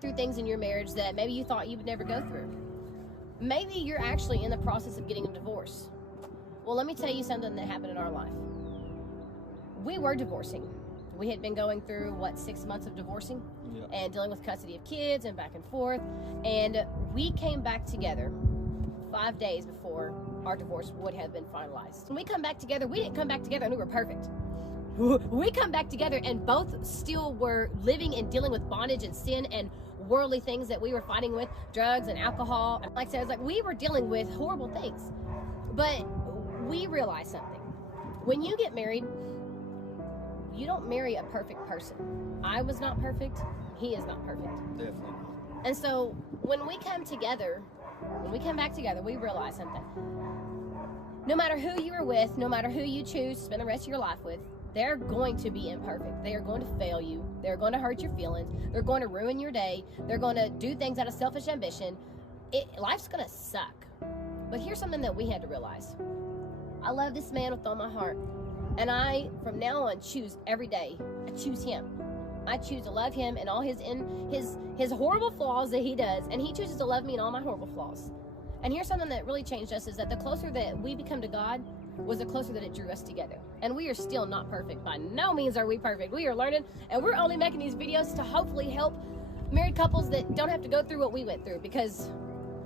through things in your marriage that maybe you thought you would never go through. Maybe you're actually in the process of getting a divorce. Well, let me tell you something that happened in our life. We were divorcing. We had been going through, 6 months of divorcing and dealing with custody of kids and back and forth. And we came back together 5 days before our divorce would have been finalized. When we come back together, we didn't come back together and we were perfect. We come back together and both still were living and dealing with bondage and sin and worldly things that we were fighting with, drugs and alcohol. Like I said, we were dealing with horrible things. But we realized something. When you get married, you don't marry a perfect person. I was not perfect. He is not perfect. Definitely. And so when we come together, when we come back together, we realize something. No matter who you are with, no matter who you choose to spend the rest of your life with, they're going to be imperfect. They are going to fail you. They're going to hurt your feelings. They're going to ruin your day. They're going to do things out of selfish ambition. Life's going to suck. But here's something that we had to realize. I love this man with all my heart. And I, from now on, choose every day. I choose him. I choose to love him and all his horrible flaws that he does. And he chooses to love me and all my horrible flaws. And here's something that really changed us is that the closer that we become to God was the closer that it drew us together. And we are still not perfect. By no means are we perfect. We are learning, and we're only making these videos to hopefully help married couples that don't have to go through what we went through, because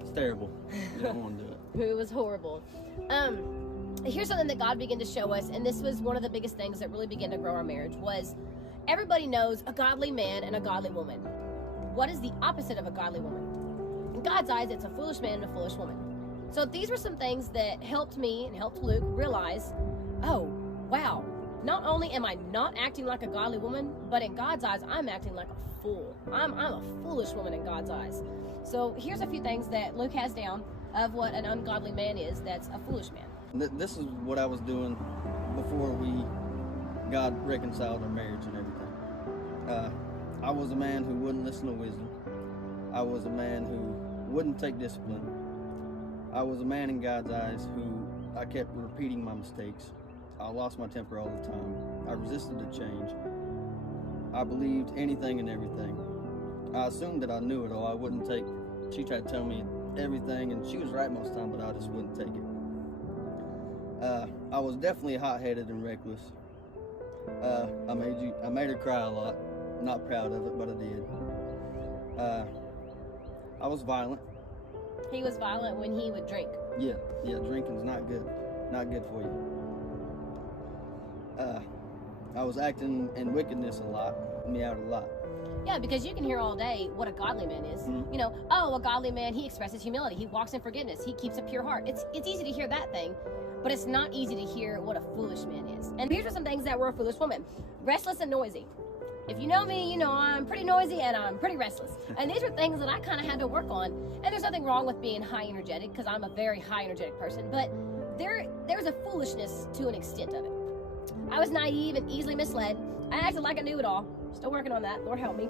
it's terrible. You don't want to do it. It was horrible. Here's something that God began to show us, and this was one of the biggest things that really began to grow our marriage, was everybody knows a godly man and a godly woman. What is the opposite of a godly woman? In God's eyes, it's a foolish man and a foolish woman. So these were some things that helped me and helped Luke realize, oh, wow, not only am I not acting like a godly woman, but in God's eyes, I'm acting like a fool. I'm a foolish woman in God's eyes. So here's a few things that Luke has down of what an ungodly man is that's a foolish man. This is what I was doing before God reconciled our marriage and everything. I was a man who wouldn't listen to wisdom. I was a man who wouldn't take discipline. I was a man in God's eyes who I kept repeating my mistakes. I lost my temper all the time. I resisted the change. I believed anything and everything. I assumed that I knew it all. I wouldn't take. She tried to tell me everything, and she was right most of the time, but I just wouldn't take it. I was definitely hot-headed and reckless. I made her cry a lot. Not proud of it, but I did. I was violent. He was violent when he would drink. Yeah, drinking's not good. Not good for you. I was acting in wickedness a lot, me out a lot. Yeah, because you can hear all day what a godly man is. Mm-hmm. You know, oh, a godly man, he expresses humility. He walks in forgiveness. He keeps a pure heart. It's easy to hear that thing, but it's not easy to hear what a foolish man is. And here's some things that were a foolish woman. Restless and noisy. If you know me, you know I'm pretty noisy and I'm pretty restless. And these are things that I kind of had to work on. And there's nothing wrong with being high energetic, because I'm a very high energetic person. But there's a foolishness to an extent of it. I was naive and easily misled. I acted like I knew it all. Still working on that. Lord help me.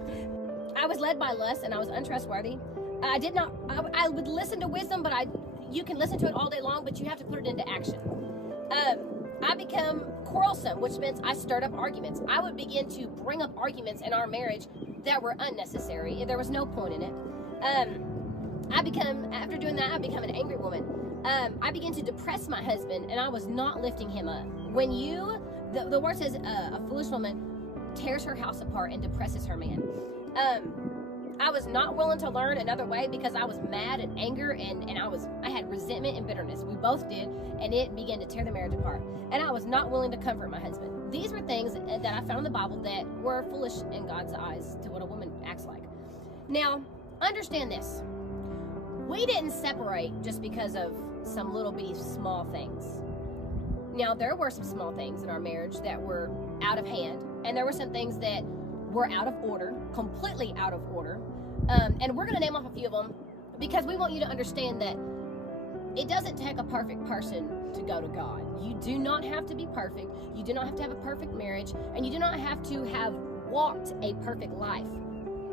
I was led by lust and I was untrustworthy. I would listen to wisdom, but you can listen to it all day long, but you have to put it into action. I become quarrelsome, which means I stirred up arguments. I would begin to bring up arguments in our marriage that were unnecessary. There was no point in it. After doing that, I become an angry woman. I began to depress my husband, and I was not lifting him up. When the word says a foolish woman tears her house apart and depresses her man. I was not willing to learn another way because I was mad and anger and I had resentment and bitterness. We both did, and it began to tear the marriage apart. And I was not willing to comfort my husband. These were things that I found in the Bible that were foolish in God's eyes to what a woman acts like. Now, understand this. We didn't separate just because of some little bitty small things. Now, there were some small things in our marriage that were out of hand, and there were some things that were out of order, completely out of order. And we're going to name off a few of them because we want you to understand that it doesn't take a perfect person to go to God. You do not have to be perfect. You do not have to have a perfect marriage, and you do not have to have walked a perfect life.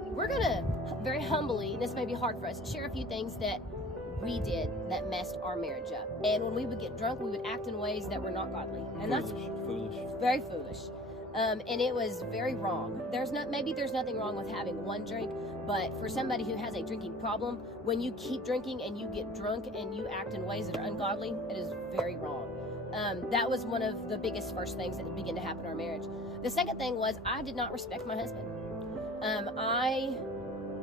We're going to very humbly, and this may be hard for us, share a few things that we did that messed our marriage up. And when we would get drunk, we would act in ways that were not godly. And that's foolish. Very foolish. And it was very wrong. Maybe there's nothing wrong with having one drink, but for somebody who has a drinking problem, when you keep drinking and you get drunk and you act in ways that are ungodly, it is very wrong. That was one of the biggest first things that began to happen in our marriage. The second thing was I did not respect my husband. I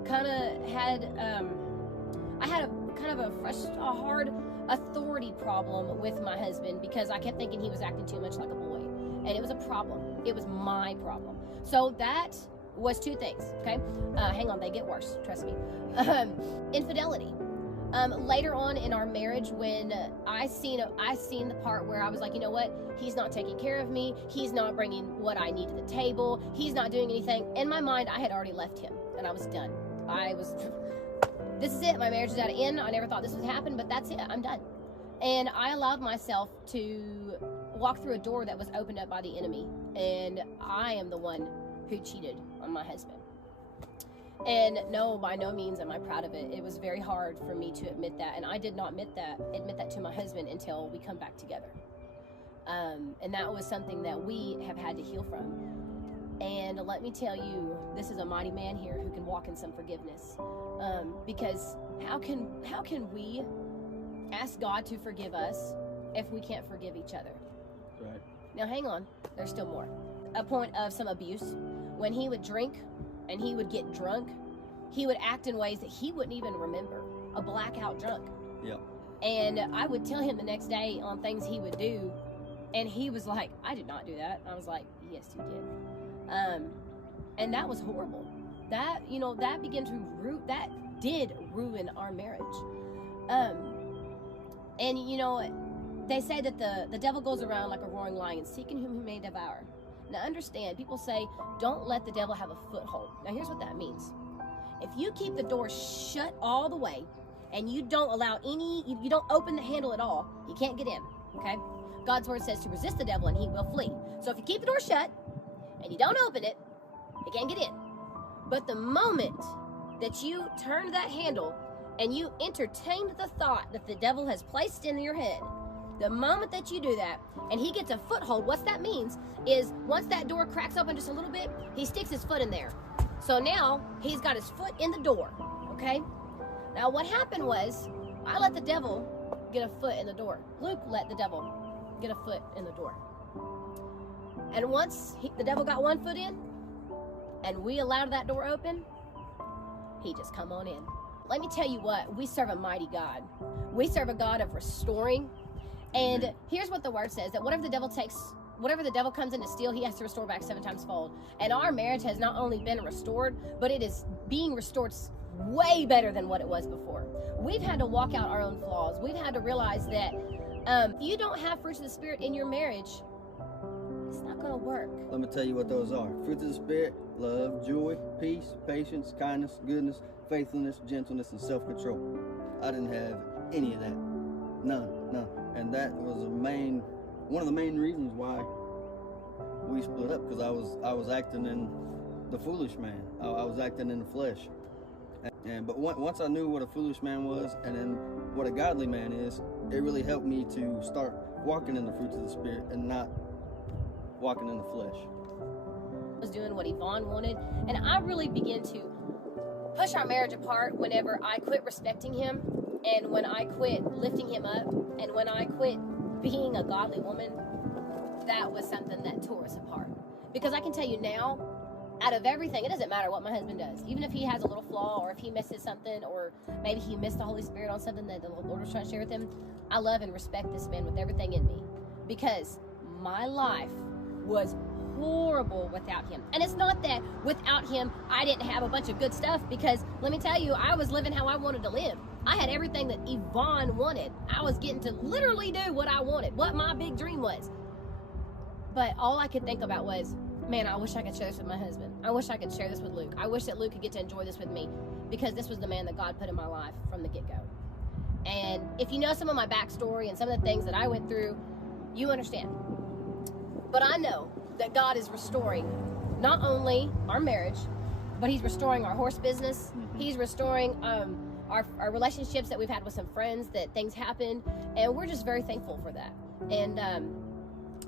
had a hard authority problem with my husband because I kept thinking he was acting too much like a boy, and it was a problem. It was my problem. So that was two things. Okay, hang on, they get worse. Trust me. Infidelity. Later on in our marriage, when I seen the part where I was like, you know what? He's not taking care of me. He's not bringing what I need to the table. He's not doing anything. In my mind, I had already left him, and I was done. This is it. My marriage is at an end. I never thought this would happen, but that's it. I'm done. And I allowed myself to walk through a door that was opened up by the enemy, and I am the one who cheated on my husband. And no, by no means am I proud of it. It was very hard for me to admit that, and I did not admit that to my husband until we come back together. And that was something that we have had to heal from. And let me tell you, this is a mighty man here who can walk in some forgiveness. Because how can we ask God to forgive us if we can't forgive each other? Right. Now hang on, there's still more. A point of some abuse. When he would drink and he would get drunk, he would act in ways that he wouldn't even remember. A blackout drunk. Yep. And I would tell him the next day on things he would do, and he was like, I did not do that. I was like, yes, you did. And that was horrible. That did ruin our marriage. And they say that the devil goes around like a roaring lion, seeking whom he may devour. Now understand, people say, don't let the devil have a foothold. Now here's what that means. If you keep the door shut all the way, and you don't allow you don't open the handle at all, you can't get in, okay? God's word says to resist the devil and he will flee. So if you keep the door shut, and you don't open it, you can't get in. But the moment that you turn that handle and you entertain the thought that the devil has placed in your head, the moment that you do that and he gets a foothold, what that means is once that door cracks open just a little bit, he sticks his foot in there. So now he's got his foot in the door, okay? Now what happened was I let the devil get a foot in the door. Luke let the devil get a foot in the door. And once the devil got one foot in and we allowed that door open, he just come on in. Let me tell you what, we serve a mighty God. We serve a God of restoring. And here's what the word says, that whatever the devil comes in to steal, he has to restore back 7 times fold. And our marriage has not only been restored, but it is being restored way better than what it was before. We've had to walk out our own flaws. We've had to realize that if you don't have fruits of the Spirit in your marriage, it's not going to work. Let me tell you what those are. Fruits of the Spirit: love, joy, peace, patience, kindness, goodness, faithfulness, gentleness, and self-control. I didn't have any of that. None. And that was one of the main reasons why we split up, because I was acting in the foolish man. I was acting in the flesh. But once I knew what a foolish man was and then what a godly man is, it really helped me to start walking in the fruits of the Spirit and not walking in the flesh. I was doing what Yvonne wanted, and I really began to push our marriage apart whenever I quit respecting him, and when I quit lifting him up, and when I quit being a godly woman. That was something that tore us apart. Because I can tell you now, out of everything, it doesn't matter what my husband does. Even if he has a little flaw, or if he misses something, or maybe he missed the Holy Spirit on something that the Lord was trying to share with him, I love and respect this man with everything in me. Because my life was horrible without him. And it's not that without him I didn't have a bunch of good stuff, because let me tell you, I was living how I wanted to live. I had everything that Yvonne wanted. I was getting to literally do what I wanted, what my big dream was. But all I could think about was, man, I wish I could share this with my husband. I wish I could share this with Luke. I wish that Luke could get to enjoy this with me, because this was the man that God put in my life from the get-go. And if you know some of my backstory and some of the things that I went through, you understand. But I know that God is restoring not only our marriage, but he's restoring our horse business. He's restoring our relationships that we've had with some friends, that things happened, and we're just very thankful for that. And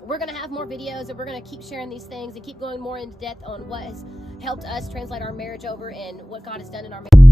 we're going to have more videos, and we're going to keep sharing these things and keep going more into depth on what has helped us translate our marriage over and what God has done in our marriage.